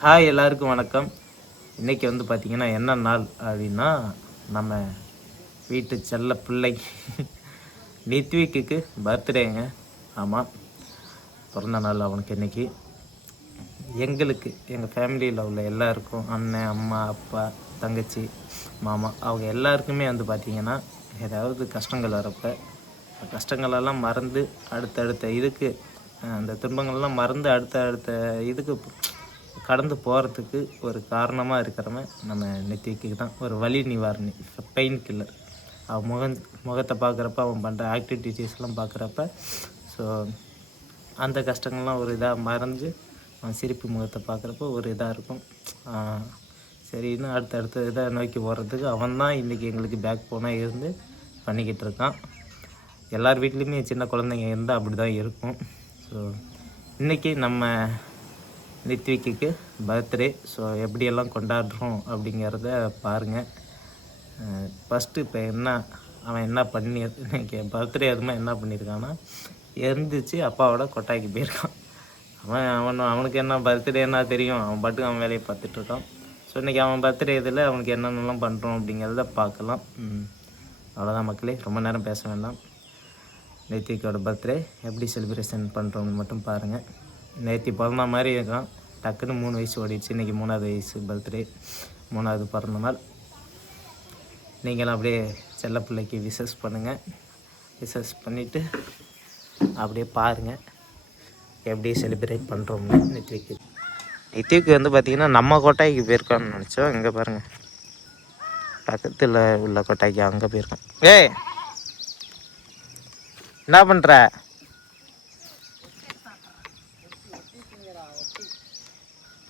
Hi எல்லாருக்கும் வணக்கம். இன்றைக்கி வந்து பார்த்திங்கன்னா என்ன நாள் அப்படின்னா, நம்ம வீட்டு செல்ல பிள்ளை நித்விக்கு பர்த்டேங்க. ஆமாம், பிறந்த நாள் அவனுக்கு இன்றைக்கி. எங்களுக்கு எங்கள் ஃபேமிலியில் உள்ள எல்லாருக்கும் அண்ணன், அம்மா, அப்பா, தங்கச்சி, மாமா அவங்க எல்லாருக்குமே வந்து பார்த்திங்கன்னா ஏதாவது கஷ்டங்கள் வரப்போ கஷ்டங்களெல்லாம் மறந்து அடுத்தடுத்த இதுக்கு அந்த துன்பங்கள்லாம் மறந்து அடுத்த இதுக்கு கடந்து போகிறதுக்கு ஒரு காரணமாக இருக்கிறவன் நம்ம நித்விக்கு தான். ஒரு வலி நிவாரணி, பெயின் கில்லர். அவன் முகத்தை பார்க்குறப்ப, அவன் பண்ணுற ஆக்டிவிட்டீஸ்லாம் பார்க்குறப்ப ஸோ அந்த கஷ்டங்கள்லாம் ஒரு இதாக மறைஞ்சு அவன் சிரிப்பு முகத்தை பார்க்குறப்ப ஒரு இதாக இருக்கும். சரி, இன்னும் அடுத்த இதை நோக்கி போகிறதுக்கு அவன் தான் இன்றைக்கி எங்களுக்கு பேக் போனாக இருந்து பண்ணிக்கிட்டு இருக்கான். எல்லார் வீட்லேயுமே சின்ன குழந்தைங்க இருந்தால் அப்படி தான் இருக்கும். ஸோ இன்றைக்கி நம்ம நித்விக்கு பர்த்டே. ஸோ எப்படியெல்லாம் கொண்டாடுறோம் அப்படிங்கிறத பாருங்கள். ஃபஸ்ட்டு இப்போ அவன் என்ன பண்ணி இன்றைக்கி பர்த்டே அதுமா என்ன பண்ணியிருக்கான்னா, எழுந்திரிச்சு அப்பாவோட கொட்டாய்க்கு போயிருக்கான். அவனுக்கு என்ன பர்த்டே என்ன தெரியும், அவன் பாட்டுக்கு அவன் வேலையை பார்த்துட்ருக்கான். ஸோ இன்றைக்கி அவன் பர்த்டே இதில் அவனுக்கு என்னென்னலாம் பண்ணுறோம் அப்படிங்கிறத பார்க்கலாம். அவ்வளோதான் மக்களே, ரொம்ப நேரம் பேச வேண்டாம். நித்விக்கோட பர்த்டே எப்படி செலிப்ரேஷன் பண்ணுறோம்னு மட்டும் பாருங்கள். நேற்று பிறந்த மாதிரி இருக்கான். டக்குன்னு 3 வயசு ஓடிடுச்சு. இன்றைக்கி 3வது வயசு பர்த்டே, 3வது பிறந்த நாள். நீங்களும் அப்படியே செல்ல பிள்ளைக்கு விசஸ் பண்ணுங்கள். விசஸ் பண்ணிவிட்டு அப்படியே பாருங்கள் எப்படி செலிப்ரேட் பண்ணுறோம்னு. நித்விக்கு வந்து பார்த்திங்கன்னா நம்ம கொட்டாய்க்கு போயிருக்கான்னு நினச்சோம். இங்கே பாருங்கள், பக்கத்தில் உள்ள கொட்டாய்க்கு அங்கே போயிருக்கான். ஏய், என்ன பண்ணுற?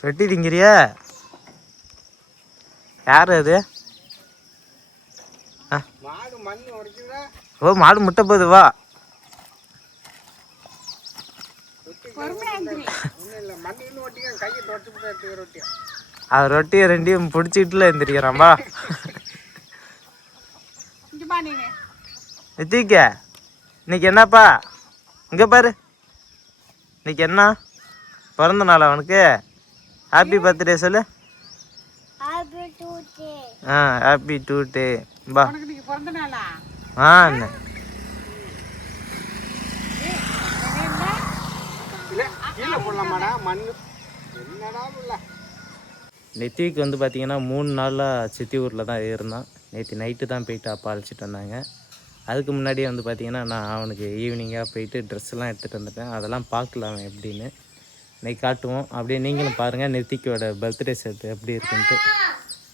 வெட்டி திங்கிறியா? யார் அது? ஓ, மாடு முட்டை போகுது, வா. அது ரொட்டியை ரெண்டையும் பிடிச்சிட்டுல எந்திரிக்கிறான்பா. நித்விக்க இன்னைக்கு என்னப்பா? இங்கே பாரு, இன்னைக்கு என்ன பிறந்த நாள் அவனுக்கு. ஹாப்பி பர்த்டே சொல்லு. ஹாப்பி டூடே பா. நித்விக்கு வந்து பார்த்திங்கன்னா 3 நாளாக சித்தி ஊரில் தான் இருந்தான். நேற்று நைட்டு தான் போயிட்டு அப்பா அழைச்சிட்டு வந்தாங்க. அதுக்கு முன்னாடியே வந்து பார்த்திங்கன்னா நான் அவனுக்கு ஈவினிங்காக போயிட்டு ட்ரெஸ்ஸெல்லாம் எடுத்துகிட்டு வந்துட்டேன். அதெல்லாம் பார்க்கல அவன் எப்படின்னு. இன்னைக்கு காட்டுவோம். அப்படியே நீங்களும் பாருங்கள் நித்விக்கோட பர்த்டே ஷர்ட் எப்படி இருக்குன்ட்டு.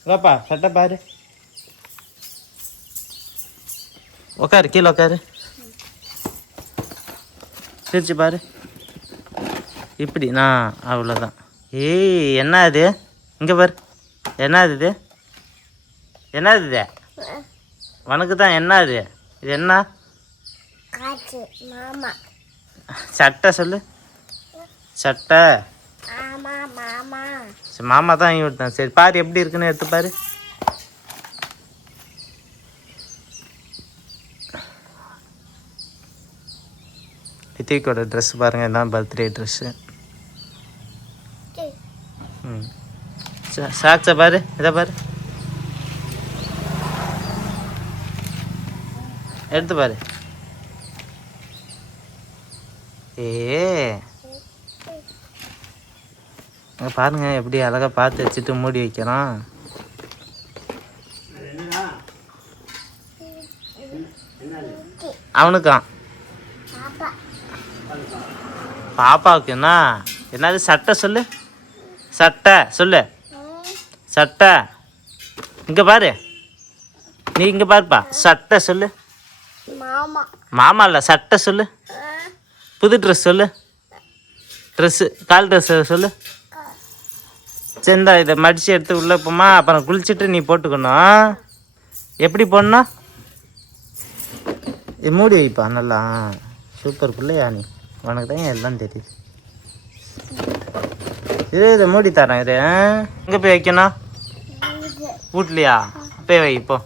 வாப்பா, சட்டை பாரு. உக்காரு, கீழே உக்காரு. சிரிச்சு பாரு. இப்படி நான் அவ்வளோதான். ஏய், என்ன அது? இங்கே பாரு, என்ன இது? என்னது இது? உனக்கு தான். என்ன அது? இது என்ன சட்டை சொல்லு. சட்டை மாமா தான் வாங்கி கொடுத்தான். சரி பாரு எப்படி இருக்குன்னு எடுத்து பாரு. நித்விக்கோட ட்ரெஸ் பாருங்கள், இதுதான் பர்த்டே ட்ரெஸ்ஸு. சாக்ஸை பாரு, இதை பாரு, எடுத்து பாரு. பாருங்க எப்படி அழகா பார்த்து வச்சுட்டு மூடி வைக்கிறான். அவனுக்கான் பாப்பாவுக்கு என்னது? சட்டை சொல்லு. சட்டை சொல்லு. சட்டை இங்கே பாரு. நீ இங்கே பாருப்பா. சட்டை சொல்லு. மாமா இல்லை, சட்டை சொல்லு. புது ட்ரெஸ் சொல்லு. ட்ரெஸ்ஸு, கால் ட்ரெஸ்ஸு சொல்லு. சரிந்தா, இதை மடித்து எடுத்து உள்ளே போமா. அப்புறம் குளிச்சுட்டு நீ போட்டுக்கணும். எப்படி போடணும்? இது மூடி வைப்பா நல்லா. சூப்பர் பிள்ளையா நீ. உனக்கு தான் எல்லாம் தெரியுது. இதை மூடி தரேன். இது எங்கே போய் வைக்கணும்? வீட்லையா? போய் வை இப்போ.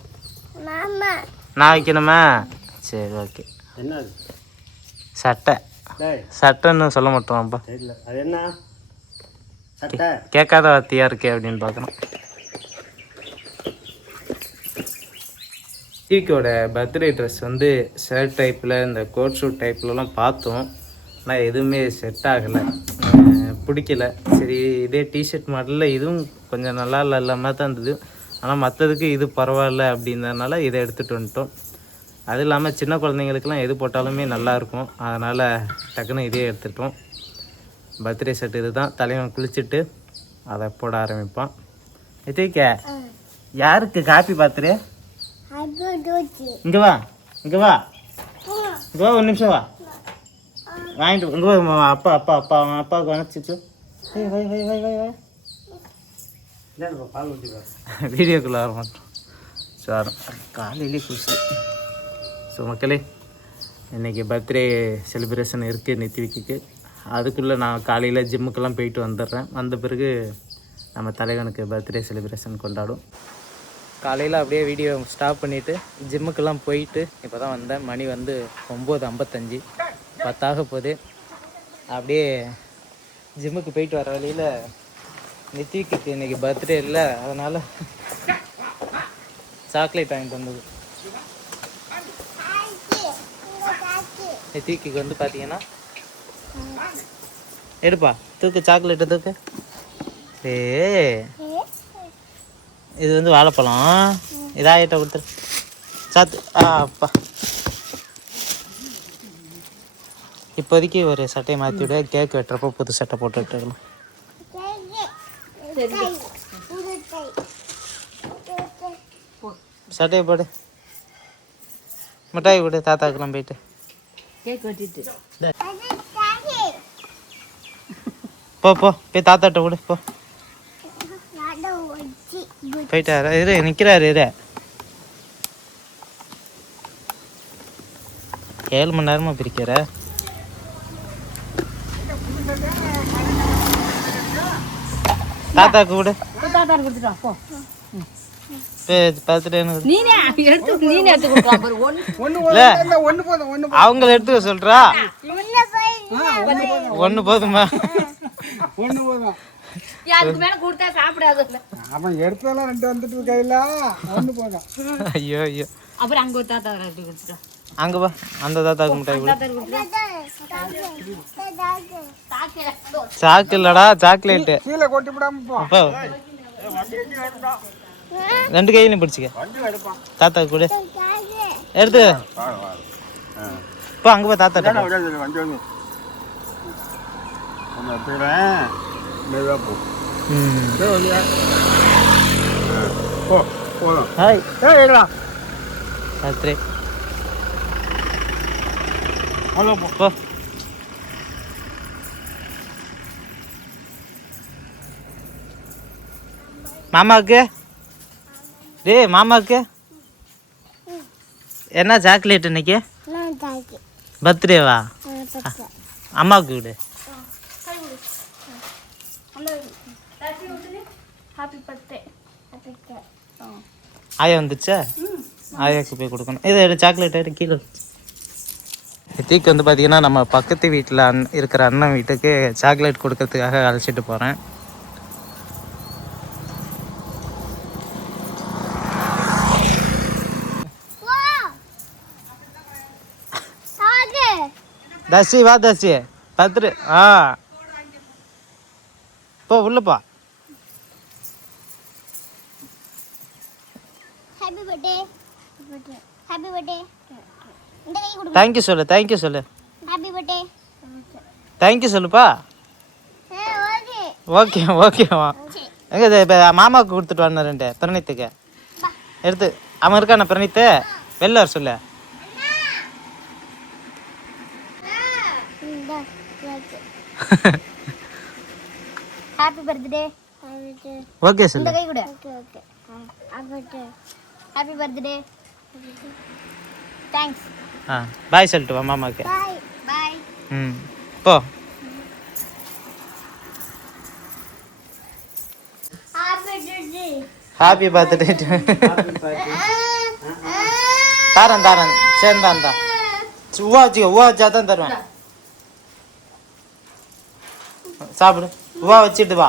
நான் வைக்கணுமா? சரி, ஓகே. என்ன சட்டை? சட்டைன்னு சொல்ல மாட்டோம்ப்பா. கேட்காத வார்த்தையாக இருக்கே அப்படின்னு பார்க்கணும். நித்திவிக்கோட பர்த்டே ட்ரெஸ் வந்து ஷர்ட் டைப்பில் இந்த கோட் ஷூட் டைப்லலாம் பார்த்தோம். ஆனால் எதுவுமே செட் ஆகலை, பிடிக்கல. சரி இதே டிஷர்ட் மாடலில் இதுவும் கொஞ்சம் நல்லா இல்லாமல் தான் இருந்தது. ஆனால் மற்றதுக்கு இது பரவாயில்ல அப்படின்றதுனால இதை எடுத்துகிட்டு வந்துட்டோம். அது இல்லாமல் சின்ன குழந்தைங்களுக்கெல்லாம் எது போட்டாலுமே நல்லாயிருக்கும், அதனால் டக்குன்னு இதே எடுத்துட்டோம். பர்த்டே ஷர்ட் இது தான். தலைவன் குளிச்சுட்டு அதை போட ஆரம்பிப்பான். நித்திவிக்க யாருக்கு காப்பி பர்த்டே? இங்கே வா, இங்கே வா, இங்கே வா, ஒரு நிமிஷம் வா, வாங்கிட்டு இங்கே வா. அப்பா அப்பா அப்பா அவன் அப்பாவுக்கு வணச்சிச்சு. வீடியோக்குள்ளே வர மாட்டோம். சார் காலையிலே குளிச்சு. ஸோ மக்களே, இன்றைக்கி பர்த்டே செலிப்ரேஷன் இருக்குது நித்திவிக்கு. அதுக்குள்ளே நான் காலையில் ஜிம்முக்கெல்லாம் போயிட்டு வந்துடுறேன். வந்த பிறகு நம்ம தலைவனுக்கு பர்த்டே செலிப்ரேஷன் கொண்டாடும். காலையில் அப்படியே வீடியோ ஸ்டாப் பண்ணிவிட்டு ஜிம்முக்கெல்லாம் போயிட்டு இப்போ தான் வந்தேன். மணி வந்து 9:55, 10 போகுது. அப்படியே ஜிம்முக்கு போயிட்டு வர வழியில் நித்திவிக்கு இன்றைக்கி பர்த்டே இல்லை, அதனால் சாக்லேட் வாங்கிட்டு வந்தது. நித்திவிக்கு வந்து பார்த்தீங்கன்னா எடுப்பா, தூக்கு சாக்லேட்டை தூக்கு. இது வந்து வாழைப்பழம். இதாகிட்ட கொடுத்துரு சாத்து. அப்பா இப்போதைக்கு ஒரு சட்டையை மாற்றி விட, கேக் வெட்டுறப்போ புது சட்டை போட்டு விட்டுருக்கலாம். சட்டையை போடு, மிட்டாய் விடு, தாத்தாக்கெல்லாம் போயிட்டு கேக் வெட்டிட்டு போ போ, போய் தாத்தாட்ட விடு போ. போயிட்டாரு, இரு நிற்கிறாரு, இரு 7 மணி நேரமா பிரிக்கிற. தாத்தாக்கு விடு, அவங்கள எடுத்துக்க சொல்றா. ஒண்ணு போதுமா? ஐயோ ஐயோ, அங்க பா, அந்த தாத்தாக்கு மிட்டாய் கொடு. சாக்கு இல்லடா, சாக்லேட். 2 கையிலையும் பிடிச்சிக்க. தாத்தாக்கு கொடு, எடுத்து போ. அங்க போ, தாத்தா மாமாவுக்கு. டேய் மாமாவுக்கு என்ன சாக்லேட் இன்னைக்கு? பர்த்டேவா? அம்மாவுக்கு விடு. ஆயா வந்துச்சா? ஆயாவுக்கு போய் கொடுக்கணும். இதை சாக்லேட் கீழே. நித்திக்கு வந்து பார்த்தீங்கன்னா நம்ம பக்கத்து வீட்டில் இருக்கிற அண்ணன் வீட்டுக்கு சாக்லேட் கொடுக்கறதுக்காக அழைச்சிட்டு போகிறேன். தசி வா, தசி பர்த்டே. போ உள்ளப்பா. தேங்க்யூ சொல்லு, தேங்க்யூ சொல்லு, தேங்க்யூ சொல்லுப்பா. ஓகே ஓகேவா? எங்கே இப்போ மாமாவுக்கு கொடுத்துட்டு வரணும் 2 பிரணீத்துக்கு எடுத்து. அவன் இருக்கான பிரணீத்து, வெளில வர சொல்லு. Happy birthday. ஓகே சொல்லு. கை கொடு. Happy birthday. தேங்க்ஸ். பாய் சொல்லிட்டு வா மாமாக்கு. பாய் பாய். போ. Happy birthday. தரேன் சேர்ந்தாந்தா. உவா வச்சா தான் தருவேன். சாப்பிடு. உவா வச்சுட்டு வா.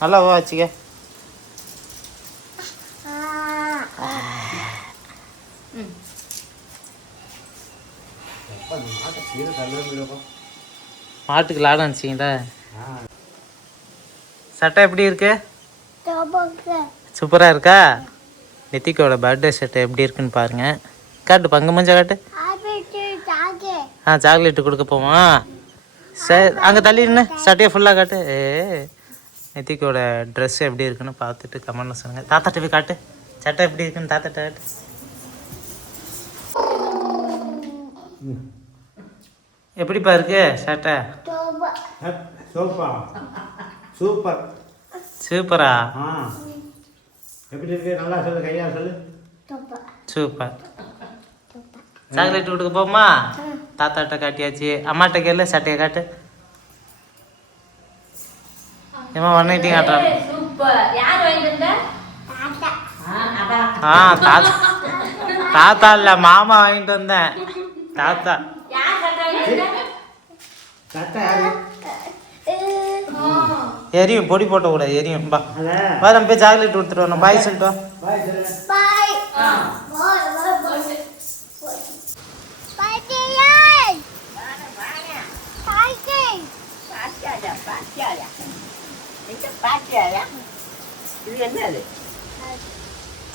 நல்லா வச்சுக்க. மாட்டுக்கு லாடம் அடிச்சிங்களா? சட்டை எப்படி இருக்கு? சூப்பராக இருக்கா? நித்திக்கோட பர்த்டே சட்டை எப்படி இருக்குன்னு பாருங்க. காட்டு பங்கு மஞ்சா காட்டு. சாக்லேட்டு கொடுக்க போமா? சரி, அங்கே தள்ளிடுன்னு சட்டையை ஃபுல்லாக காட்டு. நித்திக்கோட ட்ரெஸ் எப்படி இருக்குன்னு பார்த்துட்டு கமெண்ட்ல சொல்லுங்க. தாத்தாட்ட போய் காட்டு, சட்டை எப்படி இருக்குன்னு தாத்தாட்ட காட்டு. எப்படிப்பா இருக்கு சட்டை? சூப்பர் சூப்பரா? எப்படி இருக்கு? நல்லா சொல்லு, கையா சொல்லு. சூப்பர். சாக்லேட் கொடுக்க போமா? தாத்தாட்ட காட்டியாச்சு. அம்மாட்ட கேளு, சட்டையை காட்டு. ஏமா ஒன்னைட்டி காட்டுறான். தாத்தா தாத்தா இல்லை, மாமா வாங்கிட்டு வந்தேன். தாத்தா எரியும், பொடி போட்ட கூட எரியும். பா வா, நம்ம போய் சாக்லேட் கொடுத்துட்டு வரணும். பாய் சொல்லிட்டு வா.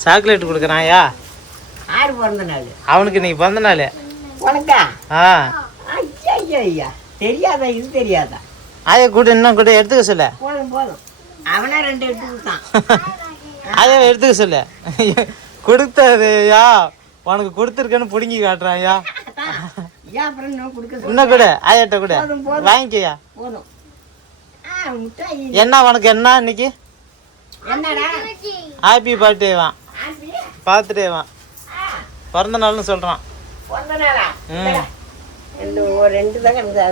சாக்லேட் கொடுக்குறாயா? ஆறு பிறந்த நாள் அவனுக்கு நீ பிறந்த நாள். உனக்கா? ஆ ஐயா தெரியாதா? இது தெரியாதா? ஆயா கூட இன்னும் கூட எடுத்துக்க சொல்ல. போதும் போதும், அவனா 2 எடுத்து கொடுத்தான். ஆயா எடுத்துக்க சொல்ல. கொடுத்ததையா உனக்கு கொடுத்துருக்கேன்னு பிடுங்கி காட்டுறான். ஐயா ஏன் அப்புறம் இன்னும் கொடுக்க இன்னும் கூட ஆயாட்ட கூட போதும், போதும். வாங்கிக்கயா. போதும். முட்டாய் என்ன உனக்கு என்ன இன்னைக்கு? என்னடா? ஹாப்பி பர்த்டேவான், பார்த்துட்டேவான், பிறந்த நாள்னு சொல்கிறான். பிறந்த நாளா? ஒரு 2 தான் கிடந்தா.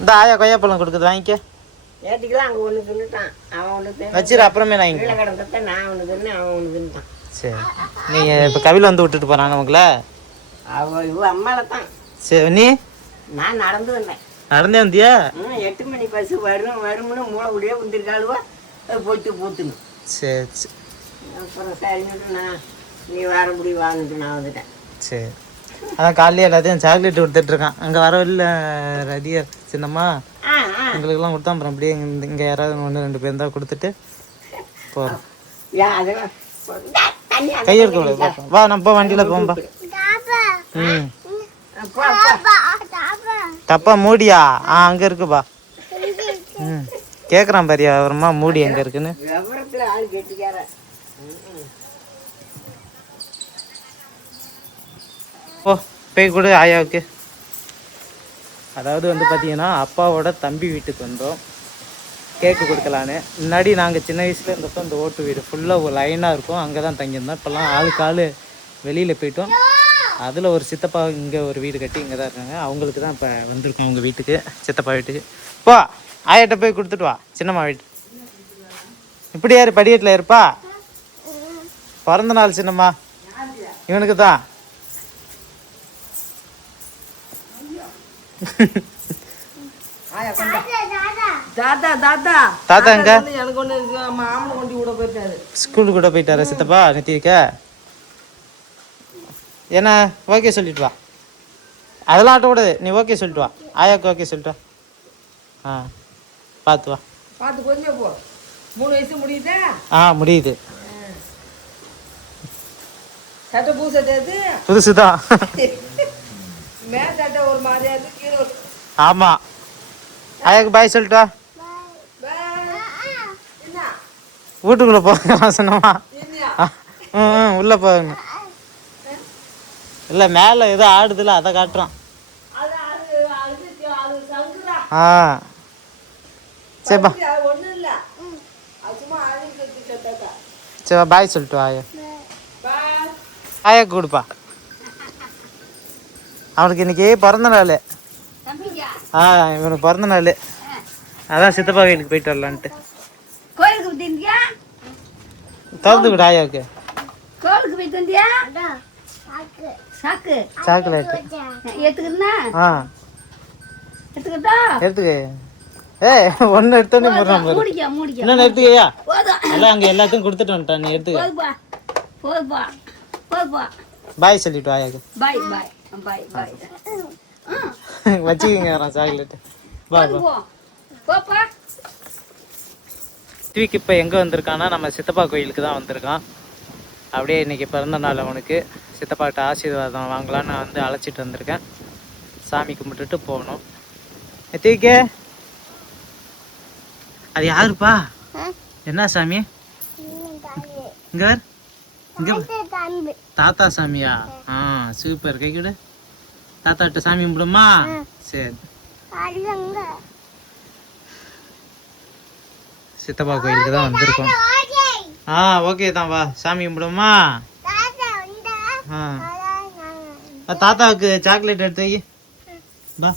இந்த ஆயா கொய்யாப்பழம் கொடுக்குது, வாங்கிக்க. ஏட்டிக்கலாம் அங்கே ஒன்று தின்னுட்டான், அவன் ஒன்று வச்சிரு, அப்புறமே நான் கீழே கிடந்தத நான் ஒன்று தின்னு, அவன் ஒன்று தின்னுட்டான். சரி, நீங்கள் இப்போ கவில வந்து விட்டுட்டு போகிறான் உங்களை. இவ அம்மால தான். சரி, நீ? நான் நடந்து வந்தேன். நடந்தே வந்தியா? 8 மணி பஸ் வரும்னு மூளை முடியே வந்துருக்காளுவா, போத்துன்னு. சரி சரி அப்புறம் சரின்னுட்டு நான் நீ வர முடி வாங்கிட்டு நான் வந்துட்டேன். சரி, அதான் காலையில் எல்லாத்தையும் சாக்லேட் கொடுத்துட்ருக்கான். அங்கே வரவில்லை ரதியா சின்னம்மா, உங்களுக்கெல்லாம் கொடுத்தா அப்புறம் அப்படியே இங்கே யாராவது 1-2 பேர் தான் கொடுத்துட்டு போகிறோம். கையெடுக்க கூடாது. வா நம்ம வண்டியில் போகும்பா. ம் தப்பா மூடியா? அங்கே இருக்குப்பா. ம் கேட்குறான் பாரியா அப்புறமா மூடி எங்கே இருக்குன்னு. விவரத்தில் ஆள் கெட்டிக்கார. ஓ போய் கொடு ஆயாவுக்கு. அதாவது வந்து பார்த்தீங்கன்னா அப்பாவோட தம்பி வீட்டுக்கு வந்தோம் கேக்கு கொடுக்கலான்னு. முன்னாடி நாங்கள் சின்ன வயசில் இருந்தப்போ இந்த ஓட்டு வீடு ஃபுல்லாக ஒரு லைனாக இருக்கும், அங்கே தான் தங்கியிருந்தோம். இப்போல்லாம் ஆளுக்கு ஆள் வெளியில் போயிட்டோம். அதில் ஒரு சித்தப்பா இங்கே ஒரு வீடு கட்டி இங்கே தான் இருக்காங்க. அவங்களுக்கு தான் இப்போ வந்திருக்கோம் உங்கள் வீட்டுக்கு, சித்தப்பா வீட்டுக்கு. போ ஆயாட்ட போய் கொடுத்துட்டு வா, சின்னம்மா வீட்டு. இப்படி யார் படிக்கட்டில் இருப்பா? பிறந்த நாள் சின்னம்மா இவனுக்கு தான். தாத்தா எங்க? ஸ்கூலுக்கு கூட போயிட்டாரு சித்தப்பா நித்திக்க. என்ன ஓகே சொல்லிட்டு வா. அதெல்லாம் ஆட்டக்கூடாது, நீ ஓகே சொல்லிட்டு வா. ஆயாக்கு ஓகே சொல்லிட்டு வா. ஆ பார்த்து வா. பார்த்து கொஞ்சம் போ. 3 வயசு முடியுதா? முடியுது. சட்டை பூ சட்டை அது புதுசு தான். மே சட்டை ஒரு மாதிரியா இருக்கு, கீழே. ஆமாம், ஆயாக்கு பாய் சொல்லிட்டு வா. வீட்டுக்குள்ளே போகலாம் சொன்னமா. உள்ளே போங்க. இல்லை மேலே ஏதோ ஆடுதுல அதை காட்டுறான். சரிப்பா, சரி பாய் சொல்லிட்டு வா. ஆயா ஆயாக்கு கொடுப்பா. அவனுக்கு இன்னைக்கு பிறந்த நாள். இவனுக்கு பிறந்த நாள், அதான் சித்தப்பா வீட்டுக்கு போயிட்டு வரலான்ட்டு. கோயிலுக்கு போயிட்டு திறந்து விடு ஆயாவுக்கு. கோயிலுக்கு போயிட்டு வந்தியா? சாக்கு சாக்லேட் எடுத்துக்கிறா? எடுத்துக்கிட்டா? எடுத்துக்க. ஏய் ஒன்று எடுத்தோன்னே போடுறான் பாரு. மூடிக்க இன்னொன்று எடுத்துக்கையா போதும் எல்லாம் அங்கே எல்லாத்தையும் கொடுத்துட்டு வந்துட்டான். நீ எடுத்துக்க. போதுப்பா பாய் சொல்லிட்டு வாயாக்கு. பாய் பாய் பாய் பாய் வச்சுக்கிங்க சாக்லேட்டு. பா பா. போப்பா ரித்விக் இப்போ எங்கே வந்திருக்கான்னா நம்ம சித்தப்பா கோயிலுக்கு தான் வந்திருக்கான். அப்படியே இன்றைக்கி பிறந்த நாள் அவனுக்கு. சித்தப்பாட்ட ஆசீர்வாதம் வாங்கலான்னு வந்து அழைச்சிட்டு வந்திருக்கேன். சாமி கும்பிட்டுட்டு போகணும். ரித்விக்கு அது யாருப்பா? என்ன சாமி? இங்கே இங்கே தாத்தா சாமியா? ஆ சூப்பர். கை கொடு. தாத்தாட்ட சாமி கும்பிடுமா? சரி. சித்தப்பா கோயிலுக்கு தான் வந்திருக்கோம். ஆ ஓகே தான், வா சாமி கும்பிடுமா? ஆ தாத்தாவுக்கு சாக்லேட் எடுத்து வை. வா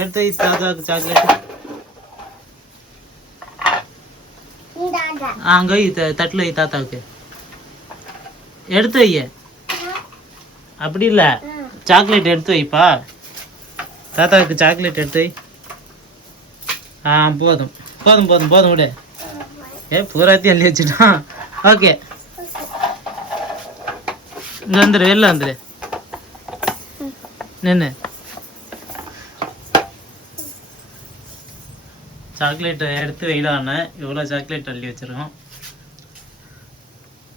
எடுத்து வை தாத்தாவுக்கு சாக்லேட். அங்கே வை, தட்டில் வை தாத்தாவுக்கு. எடுத்து வை. அப்படி இல்லை, சாக்லேட் எடுத்து வைப்பா. தாத்தாவுக்கு சாக்லேட் எடுத்து வை. ஆ போதும் போதும் போதும் போதும் விடு. பூராத்தையும் அள்ளி வச்சுட்டான். ஓகே இங்கே வந்துடு, வெளில வந்துடு. நின்று சாக்லேட்டை எடுத்து வைடான்னு இவ்வளோ சாக்லேட் அள்ளி வச்சிருக்கோம்.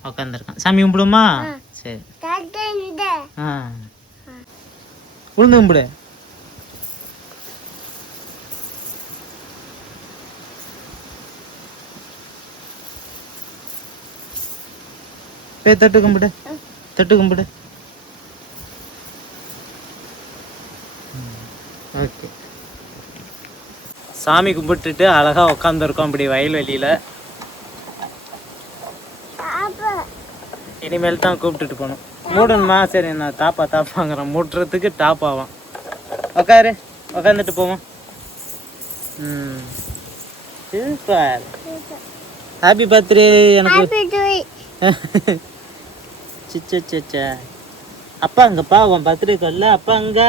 உக்காந்துருக்கான். சாமி கும்பிடுமா? சரி. ஆ உளுந்து கும்பிடு. தொட்டு கும்பிடு, தொட்டு கும்பிடு. ஓகே சாமி கும்பிட்டுட்டு அழகாக உட்காந்துருக்கோம் இப்படி வயல்வெளியில். இனிமேல் தான் கூப்பிட்டுட்டு போகணும். மூடணுமா? சரி நான் தாப்பாங்கிறேன். மூட்டுறதுக்கு டாப் ஆகும். உக்காரு, உக்காந்துட்டு போவோம். சூப்பர். Happy birthday. எனக்கு சிச்சா அப்பா அங்கப்பா உன் பர்த்டேக்கு வரல. அப்பா அங்க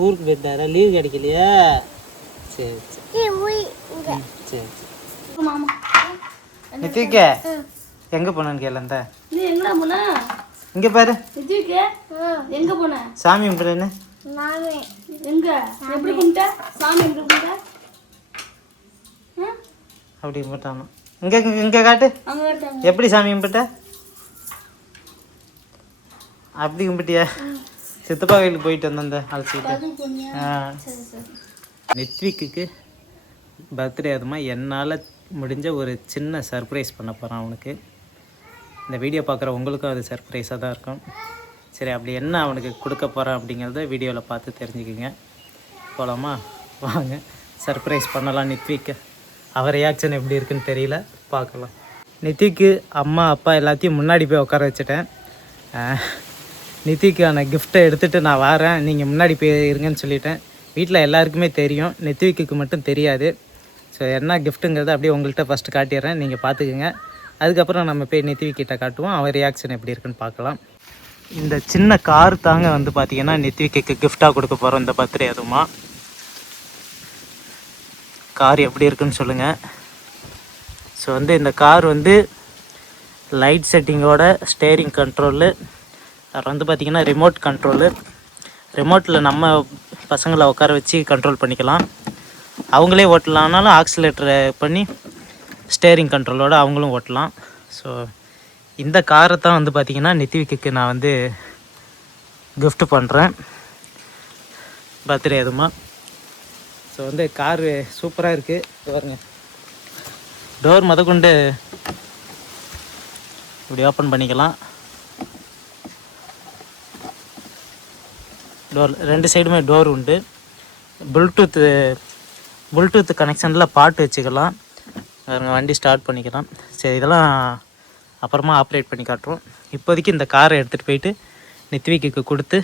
ஊருக்கு போயிட்டாரா? லீவ் கிடைக்கலையா? சரி சரி சரி. நித்திக்க எங்க போனேன்னு கேளந்த. இங்க பாரு. எங்க போன? சாமி கும்பிடுன்னு. எங்க எப்படி கும்பிட்ட? சாமி எப்படி கும்பிட்ட? அப்படி கும்பிட்டாமா. இங்க இங்க காட்டு. எப்படி சாமி கும்பிட்ட? அப்படி கும்பிட்டியா? சித்தப்பா கோயிலுக்கு போயிட்டு வந்த அழைச்சிக்கிட்டு. நித்விக்கு பர்த்டே அதுமா என்னால் முடிஞ்ச ஒரு சின்ன சர்ப்ரைஸ் பண்ண போகிறான் அவனுக்கு. இந்த வீடியோ பார்க்குற உங்களுக்கும் அது சர்ப்ரைஸாக தான் இருக்கும். சரி, அப்படி என்ன அவனுக்கு கொடுக்க போகிறான் அப்படிங்கிறத வீடியோவில் பார்த்து தெரிஞ்சுக்கிங்க. போகலாமா? வாங்க சர்ப்ரைஸ் பண்ணலாம் நித்விக்கு. அவர் ரியாக்ஷன் எப்படி இருக்குன்னு தெரியல, பார்க்கலாம். நித்திக்கு அம்மா அப்பா எல்லாத்தையும் முன்னாடி போய் உட்கார வச்சுட்டேன். நித்திக்கான கிஃப்ட்டை எடுத்துகிட்டு நான் வரேன், நீங்கள் முன்னாடி போய் இருங்கன்னு சொல்லிட்டேன். வீட்டில் எல்லாருக்குமே தெரியும், நித்திக்கு மட்டும் தெரியாது. ஸோ என்ன கிஃப்ட்டுங்கிறத அப்படியே உங்கள்கிட்ட ஃபஸ்ட்டு காட்டிடுறேன், நீங்கள் பார்த்துக்குங்க. அதுக்கப்புறம் நம்ம போய் நித்திக்கிட்ட காட்டுவோம், அவர் ரியாக்ஷன் எப்படி இருக்குன்னு பார்க்கலாம். இந்த சின்ன கார் தாங்க வந்து பார்த்திங்கன்னா நித்திக்கு கிஃப்டாக கொடுக்க போகிறோம் இந்த பர்த்டே அதுமா. கார் எப்படி இருக்குன்னு சொல்லுங்கள். ஸோ வந்து இந்த கார் வந்து லைட் செட்டிங்கோட ஸ்டேரிங் கண்ட்ரோலு, அது வந்து பார்த்திங்கன்னா ரிமோட் கண்ட்ரோலு. ரிமோட்டில் நம்ம பசங்களை உட்கார வச்சு கண்ட்ரோல் பண்ணிக்கலாம். அவங்களே ஓட்டலான்னாலும் ஆக்சிலேட்டரை பண்ணி ஸ்டேரிங் கண்ட்ரோலோடு அவங்களும் ஓட்டலாம். ஸோ இந்த காரை தான் வந்து பார்த்திங்கன்னா நித்திவிக்கு நான் வந்து கிஃப்ட் பண்ணுறேன் பர்த்டே அதுமா. ஸோ வந்து காரு சூப்பராக இருக்குது பாருங்க. டோர் முதற்கொண்டு இப்படி ஓப்பன் பண்ணிக்கலாம். டோர் ரெண்டு சைடுமே டோர் உண்டு. ப்ளூடூத் கனெக்ஷனில் பாட்டு வச்சுக்கலாம். வண்டி ஸ்டார்ட் பண்ணிக்கலாம். சரி, இதெல்லாம் அப்புறமா ஆப்ரேட் பண்ணி காட்டுறோம். இப்போதைக்கு இந்த காரை எடுத்துகிட்டு போயிட்டு நித்விக்கு கொடுத்து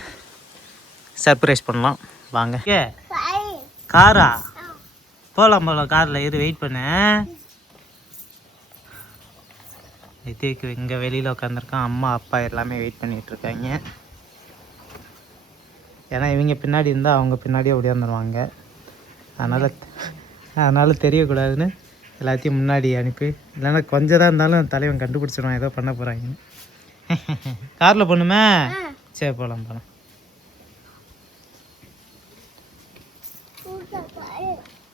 சர்ப்ரைஸ் பண்ணலாம். வாங்க. காரா போகலாம் காரில் இரு, வெயிட் பண்ணு. நித்விக்கு இங்கே வெளியில் உட்காந்துருக்கான். அம்மா அப்பா எல்லாமே வெயிட் பண்ணிகிட்ருக்காங்க. ஏன்னா இவங்க பின்னாடி இருந்தால் அவங்க பின்னாடியே ஓடியாந்துருவாங்க. அதனால் தெரியக்கூடாதுன்னு எல்லாத்தையும் முன்னாடி அனுப்பி, இல்லைன்னா கொஞ்சம் தான் இருந்தாலும் தலைவன் கண்டுபிடிச்சிடுவான் ஏதோ பண்ண போகிறாங்கன்னு. காரில் போகணுமே? சரி போகலாம்.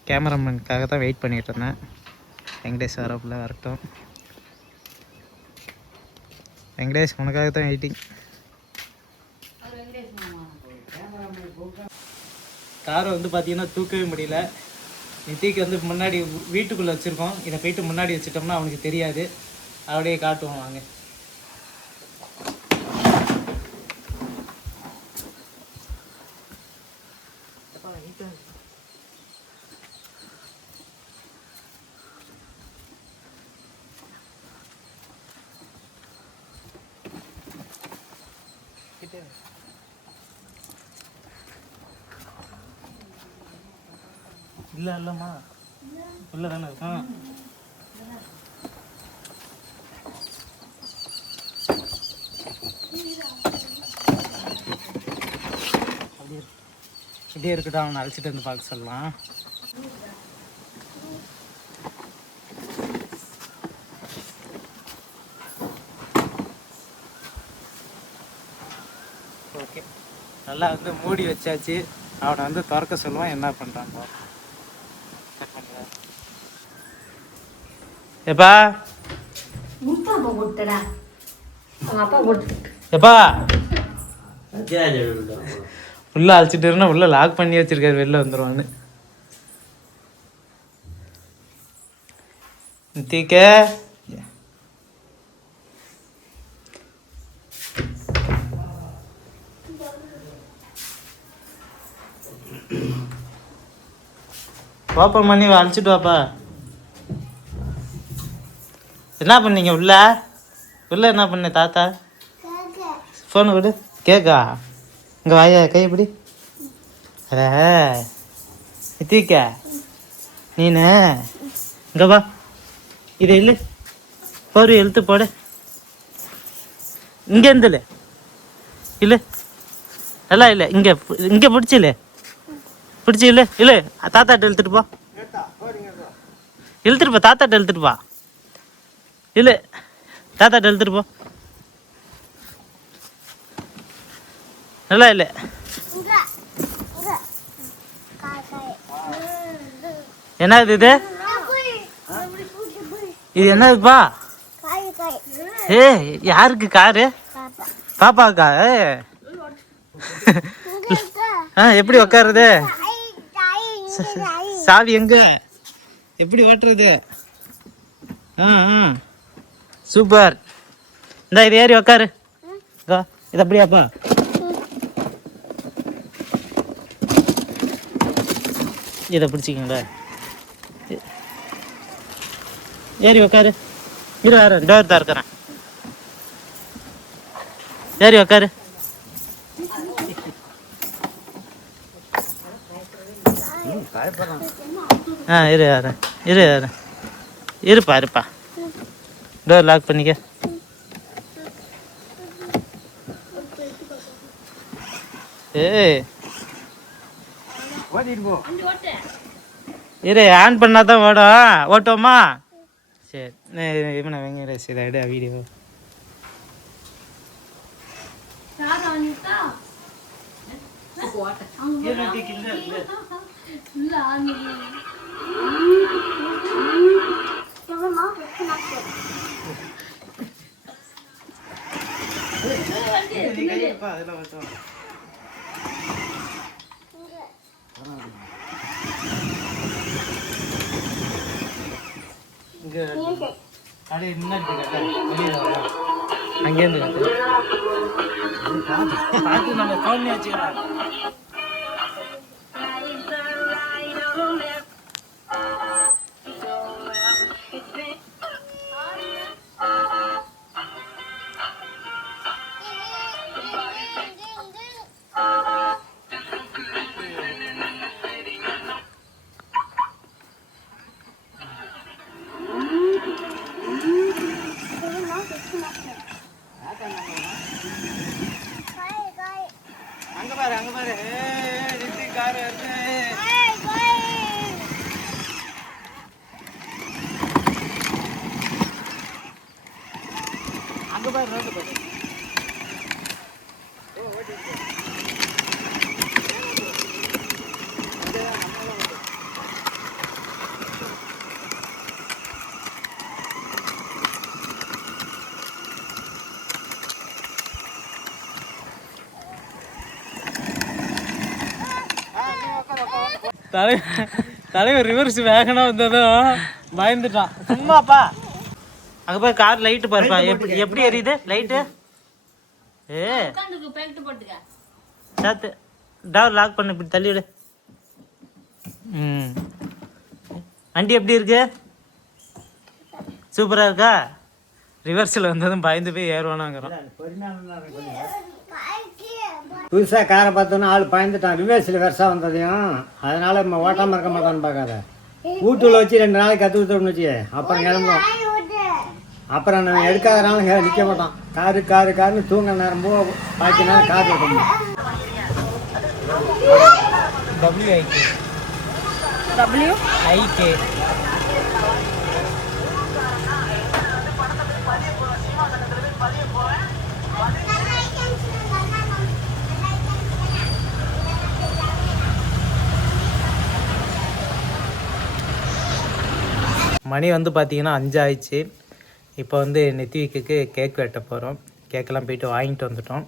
கேமராமேனுக்காக தான் வெயிட் பண்ணிகிட்டு இருந்தேன். வெங்கடேஷ் வரப்பில் வரட்டும். வெங்கடேஷ் உனக்காக தான் வெயிட்டிங். காரை வந்து பார்த்தீங்கன்னா தூக்கவே முடியல. நித்திக்கு வந்து முன்னாடி வீட்டுக்குள்ளே வச்சுருக்கோம். இதை போயிட்டு முன்னாடி வச்சுட்டோம்னா அவனுக்கு தெரியாது. அப்படியே காட்டுவோம் வாங்க. இல்லைம்மா உள்ள தானே இருக்கும். இப்படியே இருக்கட்டும், அவனை அழைச்சிட்டு வந்து பார்க்க சொல்லலாம். ஓகே, நல்லா வந்து மூடி வச்சாச்சு. அவனை வந்து திறக்க சொல்லுவான், என்ன பண்ணுறான். எப்பா எப்பா உள்ள அழைச்சிட்டு இருந்தா உள்ள லாக் பண்ணி வச்சிருக்காரு, வெளில வந்துருவான்னு. தீக்க ஓப்பன் பண்ணி அழைச்சிட்டு வாப்பா. என்ன பண்ணீங்க உள்ள என்ன பண்ண தாத்தா? ஃபோனை விடு. கேக்கா இங்கே வாயா, கையப்படி. அத நித்திக்க நீனு இங்கே வா. இதை இல்லை போரு எழுத்து போடு. இங்கே இருந்துல இல்லை நல்லா இல்லை. இங்கே பிடிச்சில பிடிச்சி இல்லை தாத்தாட்ட இழுத்துட்டு போ. தாத்தாட்ட இழுத்துட்டு போ. இல்லை தாத்தாட்ட இழுத்துட்டு போ. நல்லா இல்லை. என்ன இது இது என்னதுப்பா? ஏ யாருக்கு காரு? பாப்பாக்கா? எப்படி உக்காருது? சாவி எங்க? எப்படி ஓட்டுறது? சூப்பர். இந்த இது ஏறி உக்காரு. இது அப்படியாப்பா? இதை பிடிச்சிக்கிங்களா? ஏறி உக்காரு. இரு வேற டோர் தான் இருக்கிறேன். ஏறி உக்காரு. இருப்பா டோர் லாக் பண்ணிக்க. இரு ஆன் பண்ணாதான் ஓடும். ஓட்டோமா? சரி இவனை வெங்கடேஷ் இதை எடு வீடியோ. அங்கேருந்து பார்த்து நம்ம ஃபோன் வச்சுக்கலாம். அங்க பாரு அங்கே பாரு ரோட்டு பாரு. தலைவர் ரிவர்ஸ் வேகனா வந்ததும் பயந்துட்டான். சும்மாப்பா அங்கே போய் கார் லைட்டு பாருப்பா எப்படி எப்படி எரியுது லைட்டு. சாத்து டவர் லாக் பண்ணு, இப்படி தள்ளிவிடு. வண்டி எப்படி இருக்கு? சூப்பராக இருக்கா? ரிவர்ஸில் வந்ததும் பயந்து போய் ஏறுவானாங்கிறோம். புதுசாக காரை பார்த்தோன்னா ஆள் பயந்துட்டான். ரிவர்ஸில் வெர்ஸாக வந்ததையும் அதனால் நம்ம ஓட்டாமல் இருக்க மாட்டான்னு பார்க்காத. வீட்டில் வச்சு 2 நாளைக்கு கற்று விட்டோம்னு வச்சு அப்புறம் கிளம்புவோம். அப்புறம் நம்ம எடுக்காதனாலும் நிற்க மாட்டான். காருன்னு தூங்க நேரம் போக பாய்க்கினா கார் ஓட்டணும். WIK மணி வந்து பார்த்தீங்கன்னா 5 ஆயிடுச்சு. இப்போ வந்து நெத்திவிக்கு கேக் வெட்ட போகிறோம். கேக்கெல்லாம் போயிட்டு வாங்கிட்டு வந்துட்டோம்.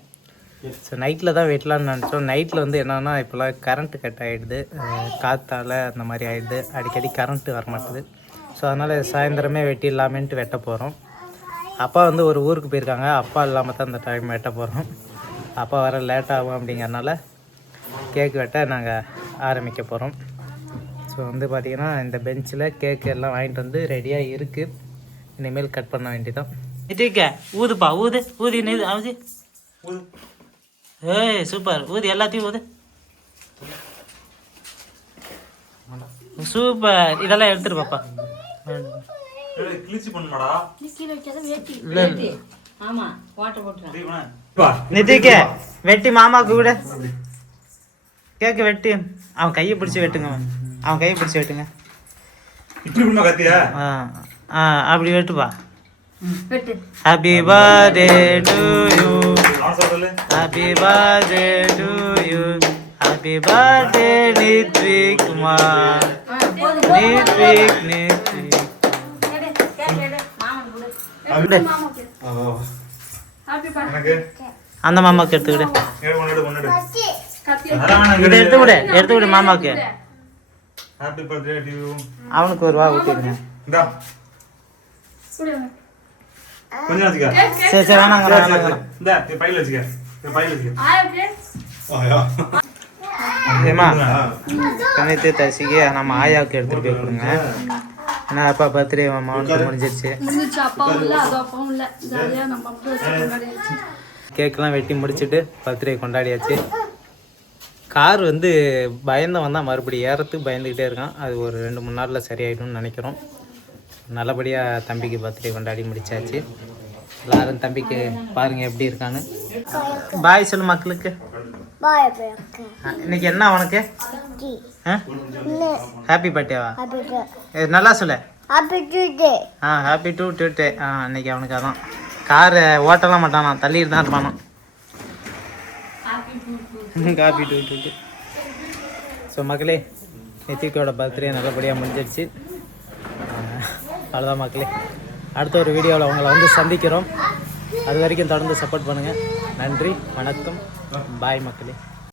ஸோ நைட்டில் தான் வெட்டலான்னு நினச்சோம். நைட்டில் வந்து என்னென்னா இப்போலாம் கரண்ட்டு கட் ஆகிடுது, காற்றால் அந்த மாதிரி ஆகிடுது, அடிக்கடி கரண்ட்டு வர மாட்டுது. ஸோ அதனால் சாயந்தரமே வெட்டிடலாமேன்ட்டு வெட்ட போகிறோம். அப்பா வந்து ஒரு ஊருக்கு போயிருக்காங்க. அப்பா இல்லாமல் தான் இந்த டைம் வெட்ட போகிறோம். அப்பா வர லேட் ஆகும் அப்படிங்கிறனால கேக் வெட்ட நாங்கள் ஆரம்பிக்க போகிறோம். ஸோ வந்து பார்த்திங்கன்னா இந்த பெஞ்சில் கேக்கு எல்லாம் வாங்கிட்டு வந்து ரெடியாக இருக்குது. இனிமேல் கட் பண்ண வேண்டியதான். இதுக்க ஊதுப்பா, ஊதி நீ ஆகுது. ஏய் சூப்பர், ஊதி எல்லாத்தையும் ஊது. சூப்பர், இதெல்லாம் எடுத்துட்டு பாப்பா. நிதிக்க வெட்டி மாமாவுக்கு கூட கேக்கு வெட்டி அவன் கையை பிடிச்சி வெட்டுங்க. அவன் கையை பிடிச்சி வெட்டுங்க. அப்படி வெட்டுப்பா. Happy birthday to you, happy birthday to you, happy birthday Nithvik Kumar, Nithvik. அந்த மாமாவுக்கு எடுத்துக்கிடு. இதை எடுத்துக்கிடு மாமாவுக்கு. அவனுக்கு ஒரு ரூபா ஊற்றிடுங்க. சரி சரி வேணாங்க. கணித்து தரிசிக்கு நம்ம ஆயாவுக்கு எடுத்துட்டு போய் கொடுங்க. ஏன்னா அப்பா பர்த்டே மாவனுக்கு முடிஞ்சிருச்சு. கேக்கெல்லாம் வெட்டி முடிச்சுட்டு பர்த்டே கொண்டாடியாச்சு. கார் வந்து பயந்தவன் தான் மறுபடியும் ஏறத்துக்கு பயந்துக்கிட்டே இருக்கான். அது ஒரு 2-3 நாளில் சரியாயிடும்னு நினைக்கிறோம். நல்லபடியாக தம்பிக்கு பர்த்டே கொண்டாடி முடிச்சாச்சு. எல்லாரும் தம்பிக்கு பாருங்கள் எப்படி இருக்கான்னு. பாய் சொல்லு மக்களுக்கு. இன்னைக்கு என்ன உனக்கு? ஹாப்பி பர்த்டேவா? நல்லா சொல்லு. Happy to day. இன்னைக்கு அவனுக்கு அதான் காரை ஓட்டலாம் மாட்டானா, தள்ளிட்டு தான் இருப்பானா. Copy two. ஸோ மக்களே, நித்திக்கோட பர்த்டே நல்லபடியாக முடிஞ்சிடுச்சு. அவ்வளோதான் மக்களே. அடுத்த ஒரு வீடியோவில் உங்களை வந்து சந்திக்கிறோம். அது வரைக்கும் தொடர்ந்து சப்போர்ட் பண்ணுங்கள். நன்றி, வணக்கம், பாய் மக்களே.